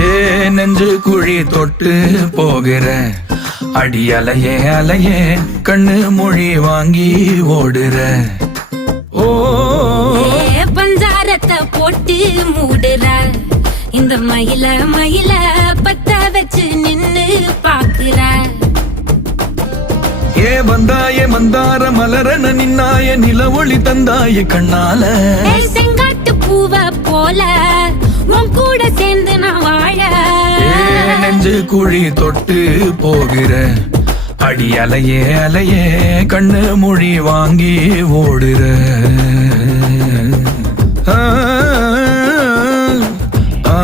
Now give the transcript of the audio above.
ஏ நெஞ்சு குழி தொட்டு போகிற அடி அலையே அலையே கண்ணு மொழி வாங்கி ஓடுற. ஓ பஞ்சாரத்தை போட்டு மூடுற இந்த மயில மயில பத்த வச்சு நின்னு பாக்குற. ஏ வந்தாய மந்தார மலரன நின்னாய நில ஒளி தந்தாய கண்ணால. செங்காட்டு பூவ போல உன் கூட சேர்ந்து நான் வாழ. நெஞ்சு குழி தொட்டு போகிற அடி அலையே அலையே கண்ணு மொழி வாங்கி ஓடுற. ஆ ஆ